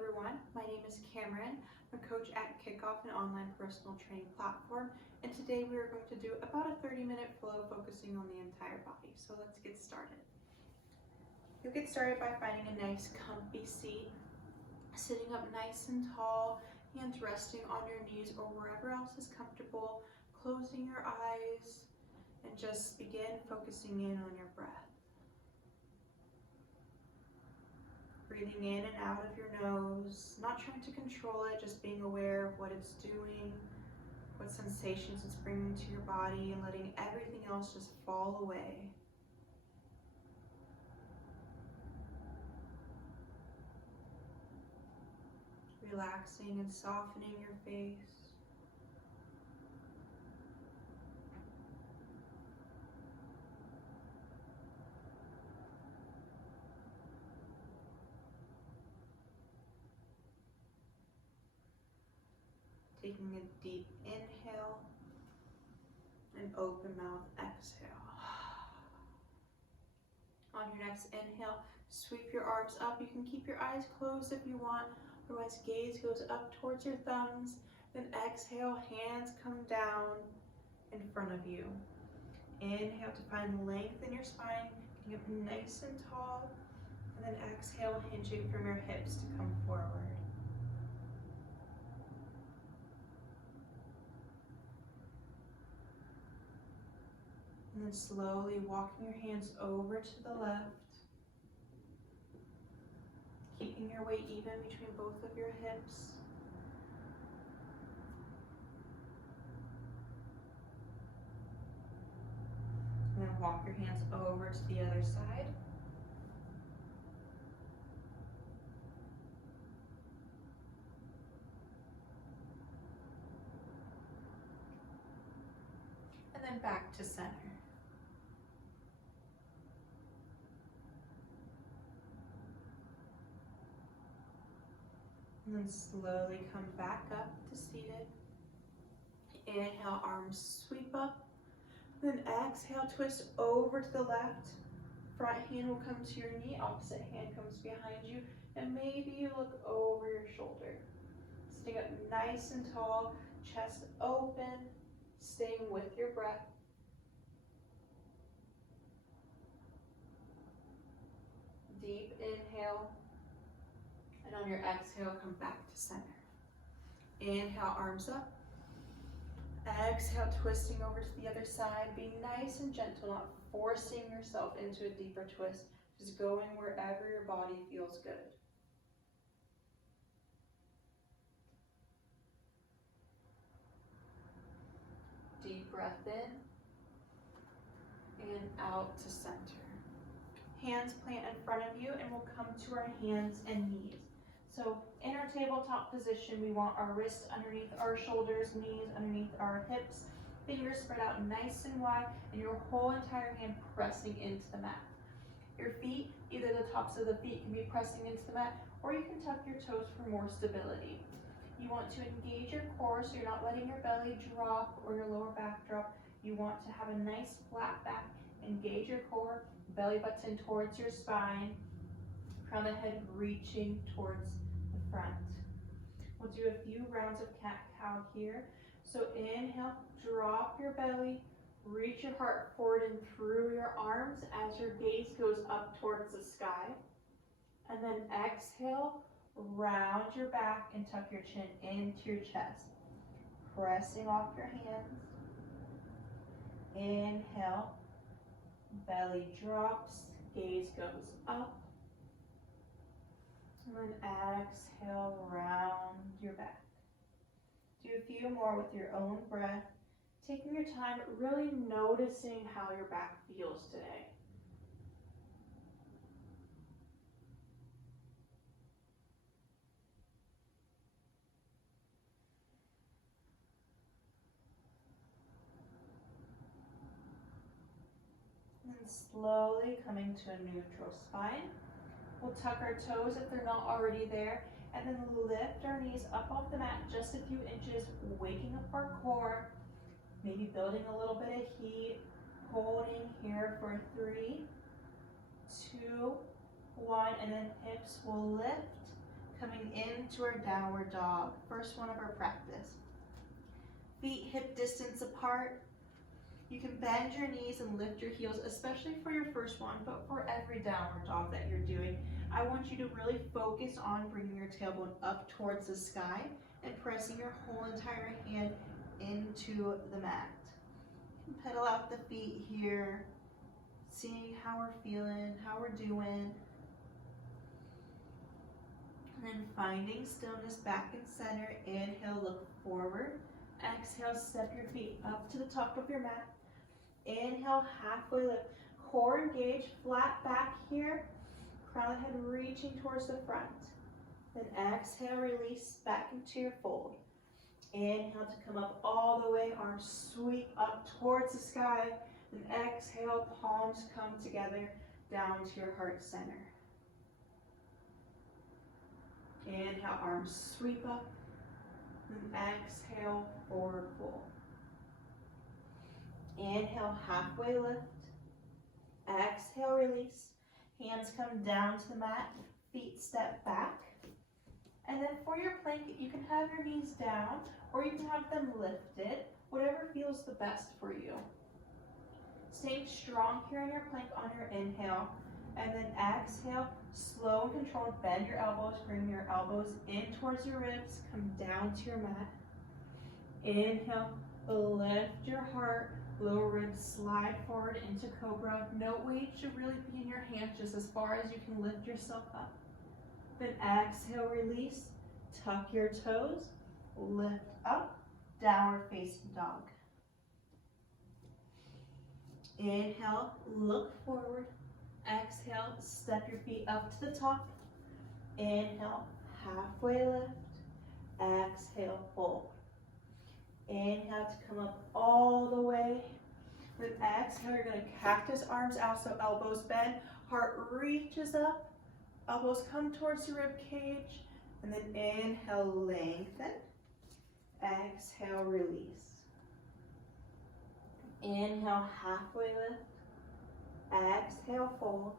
everyone, my name is Cameron. I'm a coach at Kickoff, an online personal training platform, and today we are going to do about a 30-minute flow focusing on the entire body. So let's get started. You'll get started by finding a nice comfy seat, sitting up nice and tall, hands resting on your knees or wherever else is comfortable, closing your eyes, and just begin focusing in on your breath. Breathing in and out of your nose, not trying to control it, just being aware of what it's doing, what sensations it's bringing to your body, and letting everything else just fall away. Relaxing and softening your face. Taking a deep inhale and open mouth exhale. On your next inhale, sweep your arms up. You can keep your eyes closed if you want, otherwise gaze goes up towards your thumbs. Then exhale, hands come down in front of you. Inhale to find length in your spine, getting up nice and tall. And then exhale, hinging from your hips to come forward. And then slowly walking your hands over to the left, keeping your weight even between both of your hips. And then walk your hands over to the other side. And then back to center. And then slowly come back up to seated. Inhale, arms sweep up. Then exhale, twist over to the left. Front hand will come to your knee, opposite hand comes behind you, and maybe you look over your shoulder. Sitting up nice and tall, chest open, staying with your breath. Deep inhale. And on your exhale, come back to center. Inhale, arms up. Exhale, twisting over to the other side. Being nice and gentle, not forcing yourself into a deeper twist. Just going wherever your body feels good. Deep breath in and out to center. Hands plant in front of you, and we'll come to our hands and knees. So in our tabletop position, we want our wrists underneath our shoulders, knees underneath our hips, fingers spread out nice and wide, and your whole entire hand pressing into the mat. Your feet, either the tops of the feet can be pressing into the mat, or you can tuck your toes for more stability. You want to engage your core so you're not letting your belly drop or your lower back drop. You want to have a nice flat back, engage your core, belly button towards your spine, crown of the head reaching towards the front. We'll do a few rounds of cat-cow here. So inhale, drop your belly, reach your heart forward and through your arms as your gaze goes up towards the sky. And then exhale, round your back and tuck your chin into your chest. Pressing off your hands. Inhale, belly drops, gaze goes up. And then exhale, round your back. Do a few more with your own breath, taking your time, really noticing how your back feels today. And then slowly coming to a neutral spine. We'll tuck our toes if they're not already there, and then lift our knees up off the mat just a few inches, waking up our core, maybe building a little bit of heat, holding here for 3, 2, 1, and then hips will lift, coming into our downward dog, first one of our practice. Feet hip distance apart. You can bend your knees and lift your heels, especially for your first one, but for every downward dog that you're doing, I want you to really focus on bringing your tailbone up towards the sky and pressing your whole entire hand into the mat. Pedal out the feet here, seeing how we're feeling, how we're doing. And then finding stillness back in center. Inhale, look forward. Exhale, step your feet up to the top of your mat. Inhale, halfway lift. Core engaged, flat back here. Crown of the head reaching towards the front. Then exhale, release back into your fold. Inhale to come up all the way, arms sweep up towards the sky. Then exhale, palms come together down to your heart center. Inhale, arms sweep up. Then exhale, forward fold. Inhale, halfway lift. Exhale, release. Hands come down to the mat, feet step back. And then for your plank, you can have your knees down or you can have them lifted, whatever feels the best for you. Staying strong here in your plank on your inhale. And then exhale, slow and controlled, bend your elbows, bring your elbows in towards your ribs, come down to your mat. Inhale, lift your heart, lower ribs slide forward into cobra. No weight should really be in your hands, just as far as you can lift yourself up. Then exhale, release, tuck your toes, lift up, downward facing dog. Inhale, look forward. Exhale, step your feet up to the top. Inhale, halfway lift. Exhale, fold. Inhale to come up all the way. With exhale, you're going to cactus arms out, so elbows bend, heart reaches up, elbows come towards the rib cage, and then inhale, lengthen. Exhale, release. Inhale, halfway lift. Exhale, fold.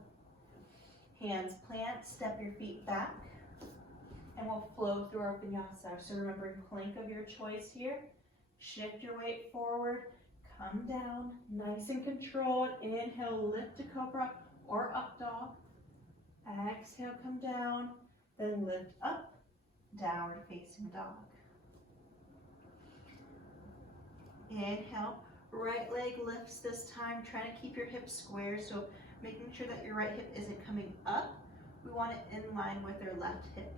Hands plant, step your feet back, and we'll flow through our vinyasa. So remembering plank of your choice here. Shift your weight forward, come down, nice and controlled. Inhale, lift to cobra or up dog. Exhale, come down, then lift up, downward facing dog. Inhale, right leg lifts this time, trying to keep your hips square, so making sure that your right hip isn't coming up. We want it in line with your left hip.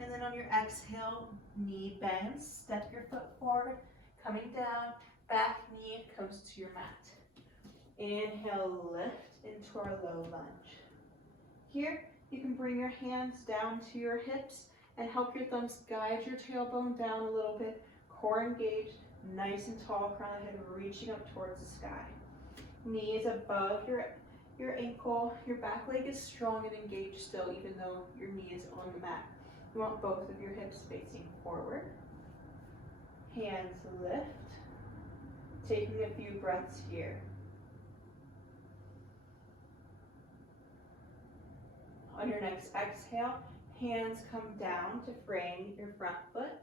And then on your exhale, knee bends, step your foot forward, coming down, back knee comes to your mat. Inhale, lift into our low lunge. Here, you can bring your hands down to your hips and help your thumbs guide your tailbone down a little bit, core engaged, nice and tall, crown of the head reaching up towards the sky. Knees above your ankle, your back leg is strong and engaged still, even though your knee is on the mat. You want both of your hips facing forward. Hands lift. Taking a few breaths here. On your next exhale, hands come down to frame your front foot,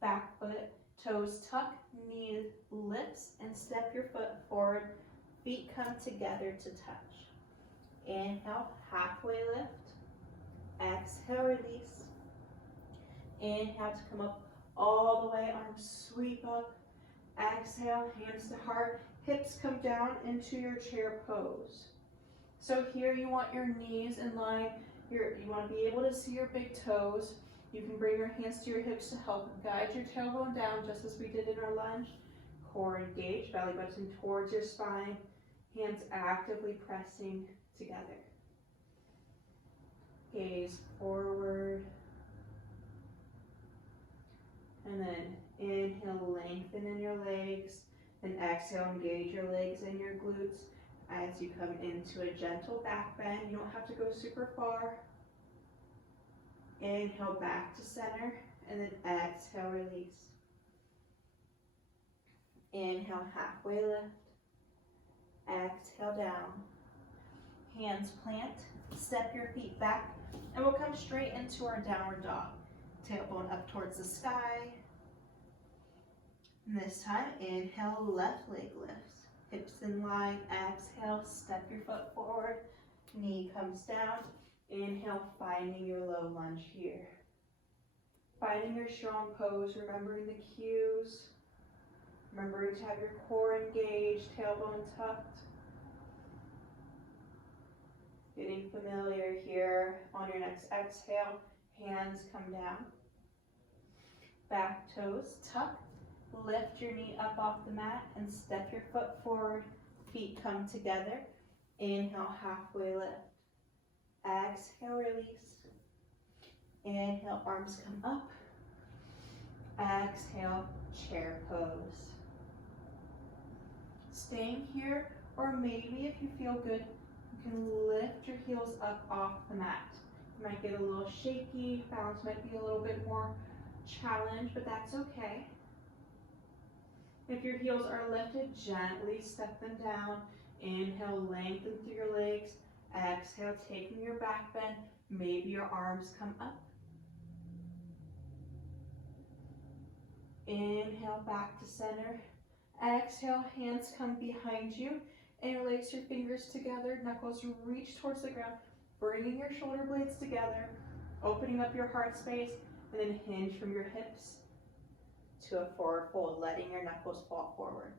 back foot, toes tuck, knee lifts, and step your foot forward. Feet come together to touch. Inhale, halfway lift. Exhale, release. Inhale to come up all the way, arms sweep up. Exhale, hands to heart, hips come down into your chair pose. So here you want your knees in line, you want to be able to see your big toes. You can bring your hands to your hips to help guide your tailbone down, just as we did in our lunge. Core engaged, belly button towards your spine, hands actively pressing together. Gaze forward. And then inhale, lengthen in your legs. Then exhale, engage your legs and your glutes as you come into a gentle back bend. You don't have to go super far. Inhale, back to center. And then exhale, release. Inhale, halfway lift. Exhale, down. hands plant, step your feet back, and we'll come straight into our downward dog. Tailbone up towards the sky. And this time, inhale, left leg lifts. Hips in line, exhale, step your foot forward, knee comes down. Inhale, finding your low lunge here. Finding your strong pose, remembering the cues. Remembering to have your core engaged, tailbone tucked. Getting familiar here. On your next exhale, hands come down. Back toes tucked. Lift your knee up off the mat and step your foot forward. Feet come together. Inhale, halfway lift. Exhale, release. Inhale, arms come up. Exhale, chair pose. Staying here, or maybe if you feel good, you can lift your heels up off the mat. You might get a little shaky, balance might be a little bit more challenged, but that's okay. If your heels are lifted, gently step them down. Inhale, lengthen through your legs. Exhale, taking your back bend. Maybe your arms come up. Inhale, back to center. Exhale, hands come behind you. Interlace your fingers together. Knuckles reach towards the ground. Bringing your shoulder blades together. Opening up your heart space. And then hinge from your hips to a forward fold, letting your knuckles fall forward.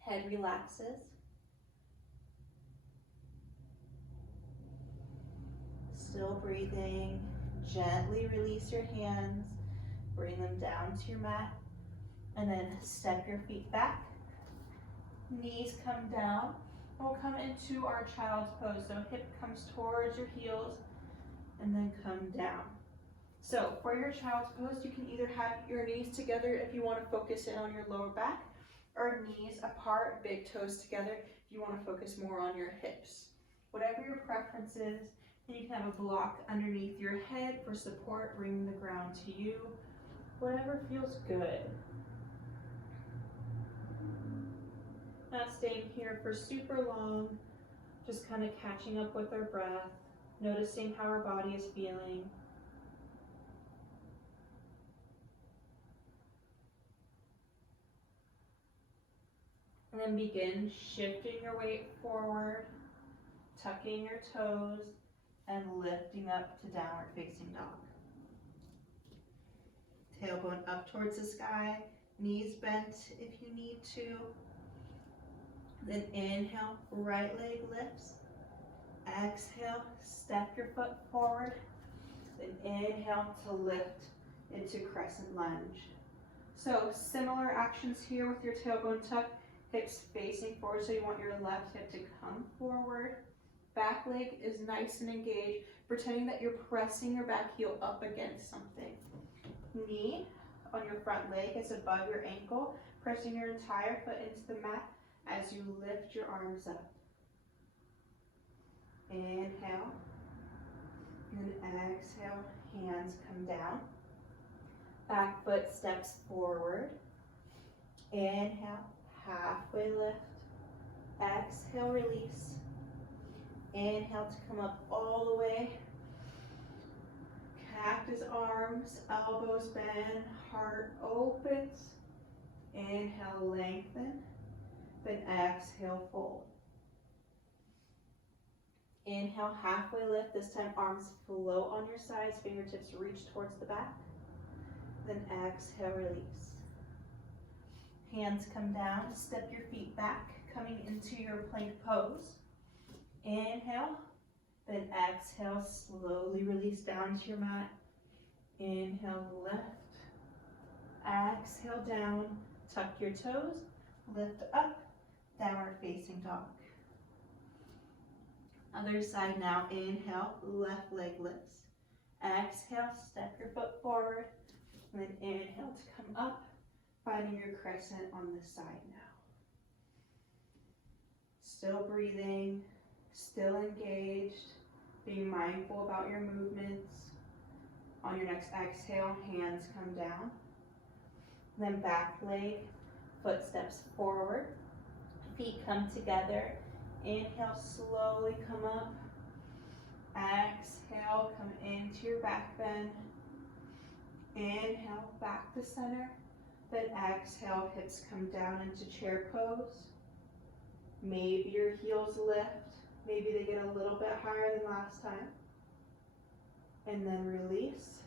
Head relaxes. Still breathing. Gently release your hands. Bring them down to your mat. And then step your feet back. Knees come down. We'll come into our child's pose. So hip comes towards your heels and then come down. So for your child's pose, you can either have your knees together if you want to focus in on your lower back, or knees apart, big toes together if you want to focus more on your hips. Whatever your preference is, and you can have a block underneath your head for support, bringing the ground to you. Whatever feels good. Not staying here for super long, just kind of catching up with our breath, noticing how our body is feeling. And then begin shifting your weight forward, tucking your toes, and lifting up to downward facing dog. Tailbone up towards the sky, knees bent if you need to. Then inhale, right leg lifts. Exhale, step your foot forward. Then inhale to lift into crescent lunge. So similar actions here with your tailbone tucked. Hips facing forward, so you want your left hip to come forward. Back leg is nice and engaged, pretending that you're pressing your back heel up against something. Knee on your front leg is above your ankle, pressing your entire foot into the mat as you lift your arms up. Inhale, and exhale, hands come down. Back foot steps forward. Inhale. Halfway lift. Exhale, release. Inhale to come up all the way. Cactus arms, elbows bend, heart opens. Inhale, lengthen. Then exhale, fold. Inhale, halfway lift. This time arms float on your sides, fingertips reach towards the back. Then exhale, release. Hands come down, step your feet back, coming into your plank pose. Inhale, then exhale, slowly release down to your mat. Inhale, lift. Exhale, down, tuck your toes, lift up, downward facing dog. Other side now, inhale, left leg lifts. Exhale, step your foot forward, and then inhale to come up. Finding your crescent on this side now. Still breathing, still engaged, being mindful about your movements. On your next exhale, hands come down. Then back leg, foot steps forward, feet come together. Inhale, slowly come up. Exhale, come into your back bend. Inhale, back to center. Then exhale, hips come down into chair pose. Maybe your heels lift. Maybe they get a little bit higher than last time. And then release.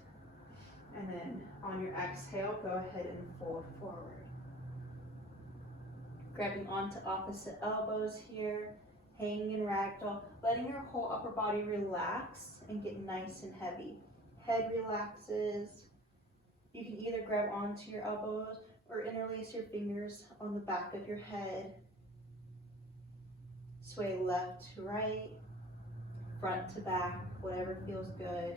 And then on your exhale, go ahead and fold forward. Grabbing onto opposite elbows here, hanging in ragdoll, letting your whole upper body relax and get nice and heavy. Head relaxes. You can either grab onto your elbows or interlace your fingers on the back of your head. Sway left to right, front to back, whatever feels good.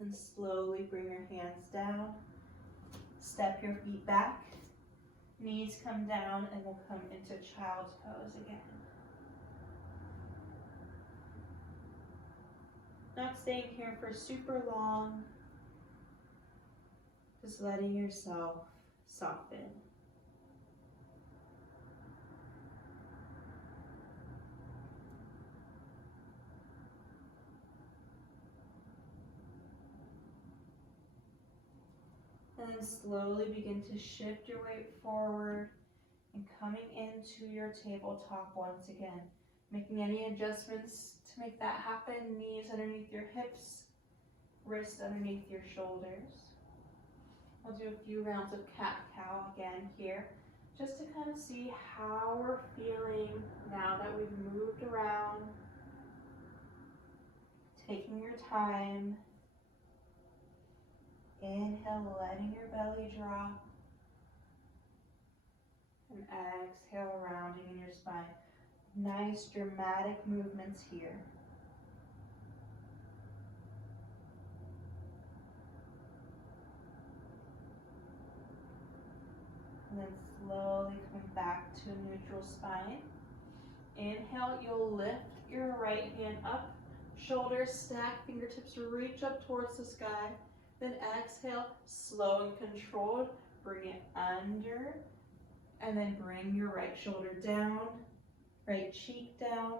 And slowly bring your hands down. Step your feet back. Knees come down and we'll come into child's pose again. Not staying here for super long. Just letting yourself soften. And then slowly begin to shift your weight forward and coming into your tabletop once again. Making any adjustments to make that happen. Knees underneath your hips, wrists underneath your shoulders. We'll do a few rounds of cat-cow again here, just to kind of see how we're feeling now that we've moved around. Taking your time. Inhale, letting your belly drop. And exhale, rounding in your spine. Nice dramatic movements here. And then slowly coming back to a neutral spine. Inhale, you'll lift your right hand up, shoulders stack, fingertips reach up towards the sky. Then exhale, slow and controlled, bring it under, and then bring your right shoulder down, right cheek down.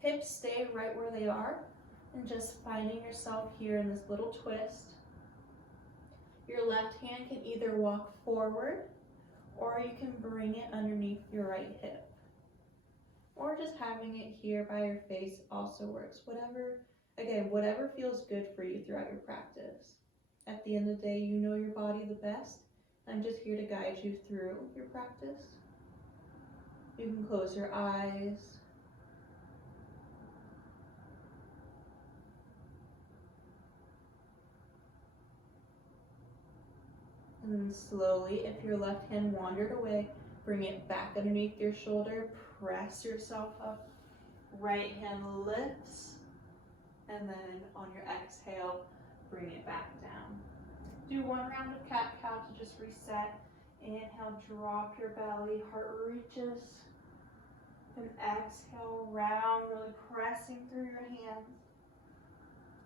Hips stay right where they are, and just finding yourself here in this little twist. Your left hand can either walk forward, or you can bring it underneath your right hip. Or just having it here by your face also works. Whatever feels good for you throughout your practice. At the end of the day, you know your body the best. I'm just here to guide you through your practice. You can close your eyes. And then slowly, if your left hand wandered away, bring it back underneath your shoulder, press yourself up. Right hand lifts, and then on your exhale, bring it back down. Do one round of cat-cow to just reset. Inhale, drop your belly, heart reaches. And exhale, round, really pressing through your hands.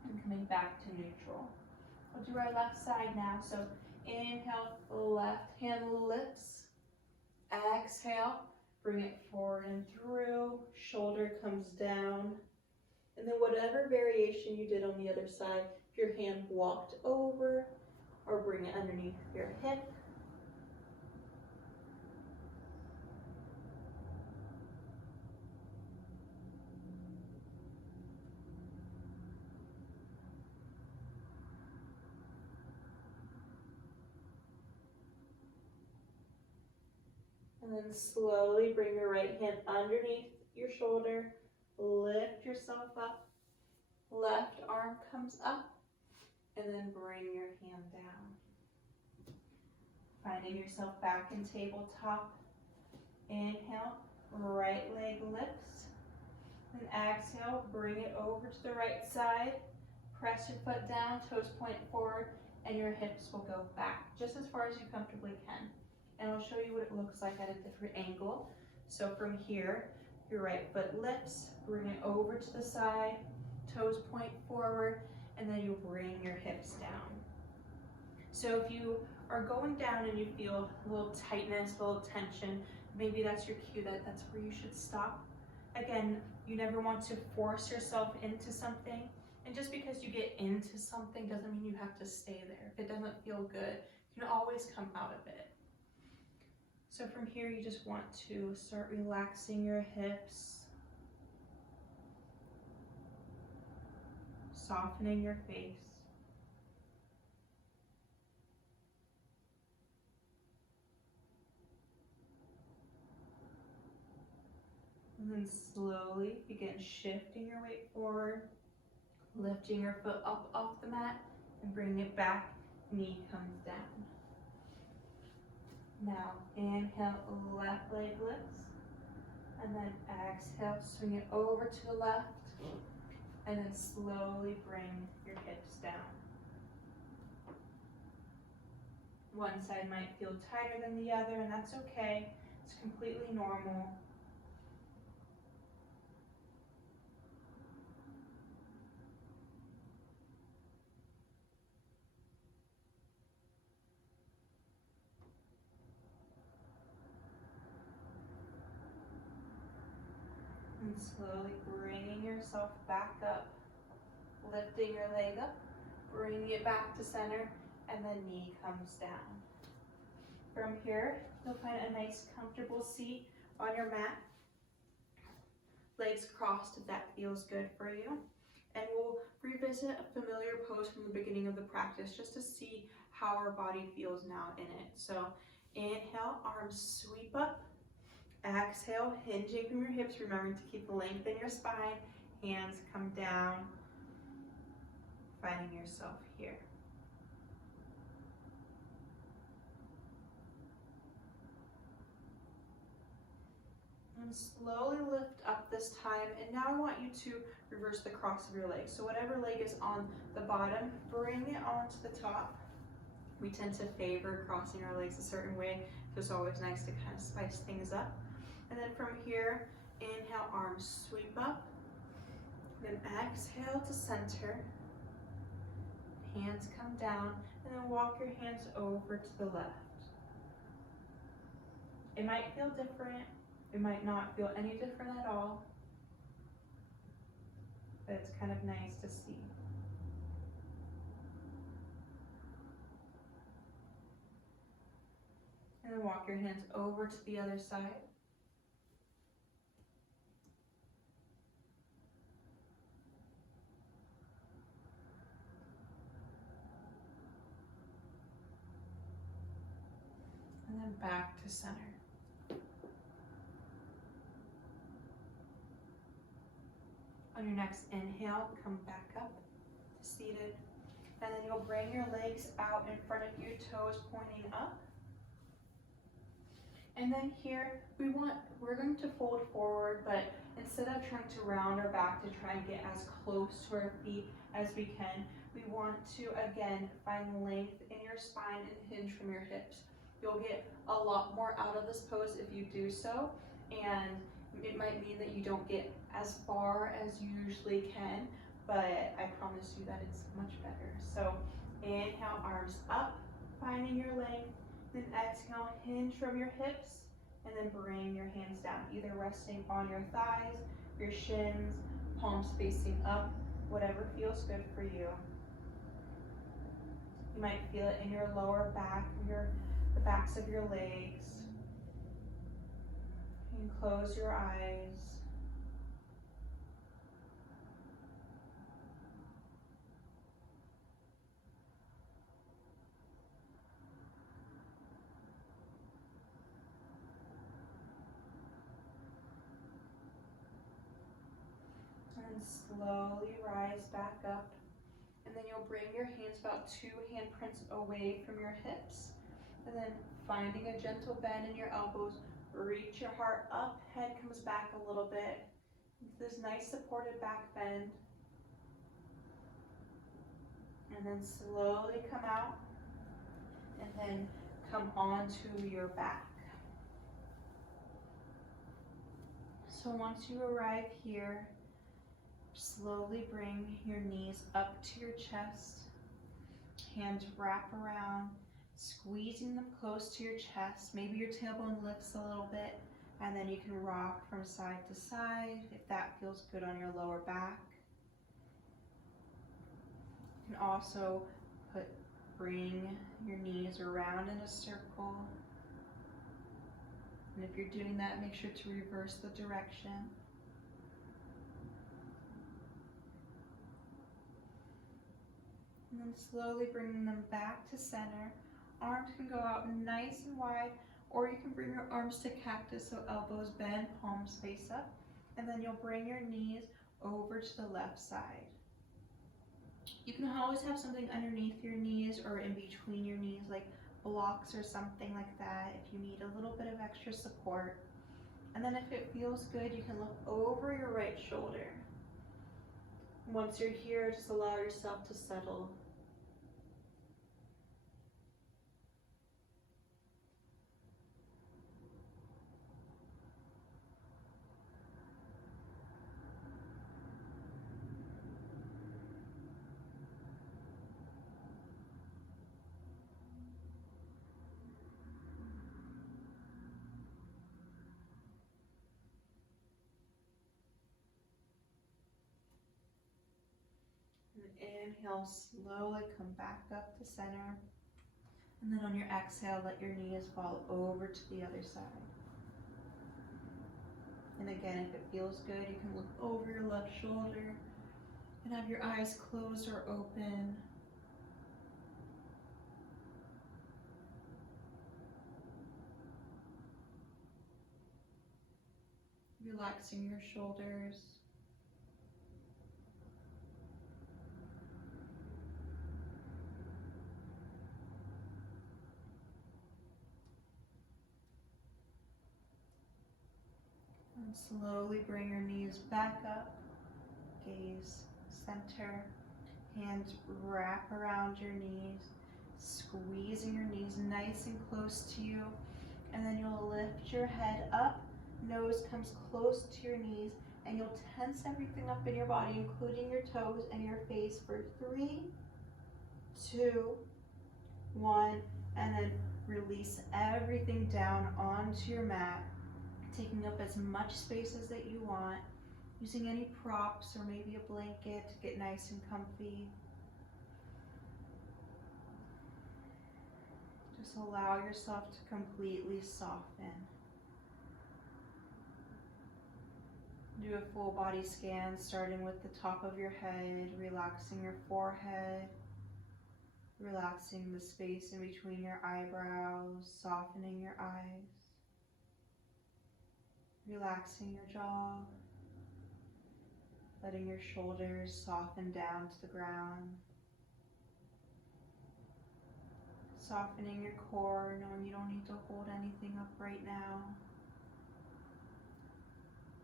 And coming back to neutral. We'll do our left side now. So inhale, left hand lifts. Exhale, bring it forward and through. Shoulder comes down. And then whatever variation you did on the other side, if your hand walked over or bring it underneath your hip. And then slowly bring your right hand underneath your shoulder, lift yourself up, left arm comes up, and then bring your hand down. Finding yourself back in tabletop. Inhale, right leg lifts, and exhale, bring it over to the right side, press your foot down, toes point forward, and your hips will go back just as far as you comfortably can. And I'll show you what it looks like at a different angle. So from here, your right foot lifts, bring it over to the side, toes point forward, and then you'll bring your hips down. So if you are going down and you feel a little tightness, a little tension, maybe that's your cue that that's where you should stop. Again, you never want to force yourself into something. And just because you get into something doesn't mean you have to stay there. If it doesn't feel good, you can always come out of it. So from here, you just want to start relaxing your hips, softening your face. And then slowly begin shifting your weight forward, lifting your foot up off the mat and bringing it back, knee comes down. Now inhale, left leg lifts, and then exhale, swing it over to the left, and then slowly bring your hips down. One side might feel tighter than the other, and that's okay. It's completely normal. And slowly bringing yourself back up, lifting your leg up, bringing it back to center, and then knee comes down. From here, you'll find a nice comfortable seat on your mat. Legs crossed if that feels good for you. And we'll revisit a familiar pose from the beginning of the practice just to see how our body feels now in it. So inhale, arms sweep up. Exhale, hinging from your hips, remembering to keep the length in your spine. Hands come down, finding yourself here. And slowly lift up this time, and now I want you to reverse the cross of your legs. So whatever leg is on the bottom, bring it onto the top. We tend to favor crossing our legs a certain way, so it's always nice to kind of spice things up. And then from here, inhale, arms sweep up. Then exhale to center. Hands come down, and then walk your hands over to the left. It might feel different. It might not feel any different at all, but it's kind of nice to see. And then walk your hands over to the other side. And then back to center. On your next inhale, come back up to seated. And then you'll bring your legs out in front of you, toes pointing up. And then here, we're going to fold forward, but instead of trying to round our back to try and get as close to our feet as we can, we want to, again, find length in your spine and hinge from your hips. You'll get a lot more out of this pose if you do so, and it might mean that you don't get as far as you usually can, but I promise you that it's much better. So inhale, arms up, finding your length, then exhale, hinge from your hips, and then bring your hands down, either resting on your thighs, your shins, palms facing up, whatever feels good for you. You might feel it in your lower back, the backs of your legs. You can close your eyes. And slowly rise back up. And then you'll bring your hands about 2 handprints away from your hips. And then finding a gentle bend in your elbows, reach your heart up, head comes back a little bit. This nice supported back bend. And then slowly come out. And then come onto your back. So once you arrive here, slowly bring your knees up to your chest. Hands wrap around, squeezing them close to your chest. Maybe your tailbone lifts a little bit, and then you can rock from side to side if that feels good on your lower back. You can also bring your knees around in a circle. And if you're doing that, make sure to reverse the direction. And then slowly bringing them back to center. Arms can go out nice and wide, or you can bring your arms to cactus, so elbows bend, palms face up. And then you'll bring your knees over to the left side. You can always have something underneath your knees or in between your knees, like blocks or something like that, if you need a little bit of extra support. And then if it feels good, you can look over your right shoulder. Once you're here, just allow yourself to settle. Inhale, slowly come back up to center. And then on your exhale, let your knees fall over to the other side. And again, if it feels good, you can look over your left shoulder and have your eyes closed or open. Relaxing your shoulders. And slowly bring your knees back up, gaze center, hands wrap around your knees, squeezing your knees nice and close to you, and then you'll lift your head up, nose comes close to your knees, and you'll tense everything up in your body, including your toes and your face for 3, 2, 1, and then release everything down onto your mat, taking up as much space as that you want, using any props or maybe a blanket to get nice and comfy. Just allow yourself to completely soften. Do a full body scan, starting with the top of your head, relaxing your forehead, relaxing the space in between your eyebrows, softening your eyes, relaxing your jaw, letting your shoulders soften down to the ground, softening your core, knowing you don't need to hold anything up right now.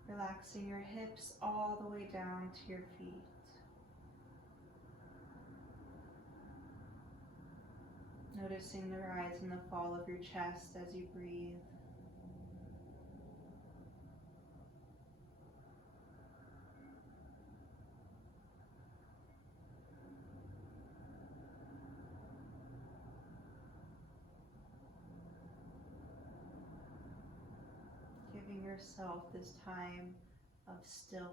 Relaxing your hips all the way down to your feet. Noticing the rise and the fall of your chest as you breathe. Giving yourself this time of stillness.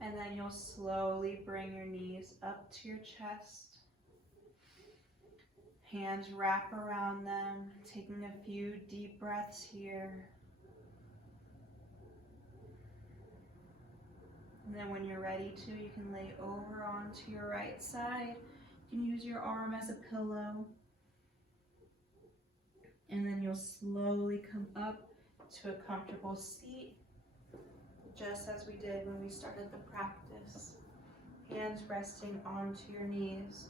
And then you'll slowly bring your knees up to your chest. Hands wrap around them, taking a few deep breaths here. And then when you're ready to, you can lay over onto your right side. You can use your arm as a pillow. And then you'll slowly come up to a comfortable seat, just as we did when we started the practice. Hands resting onto your knees.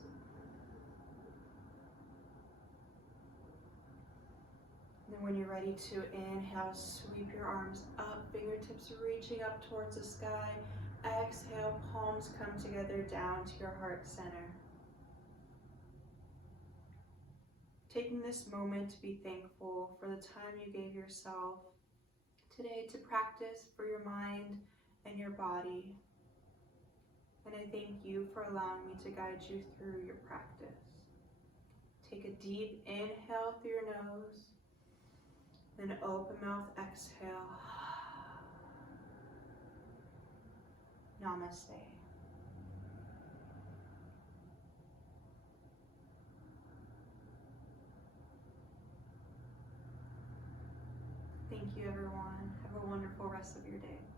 And when you're ready to inhale, sweep your arms up, fingertips reaching up towards the sky. Exhale, palms come together down to your heart center. taking this moment to be thankful for the time you gave yourself today to practice for your mind and your body. And I thank you for allowing me to guide you through your practice. Take a deep inhale through your nose, then open mouth exhale. Namaste. Thank you, everyone. Have a wonderful rest of your day.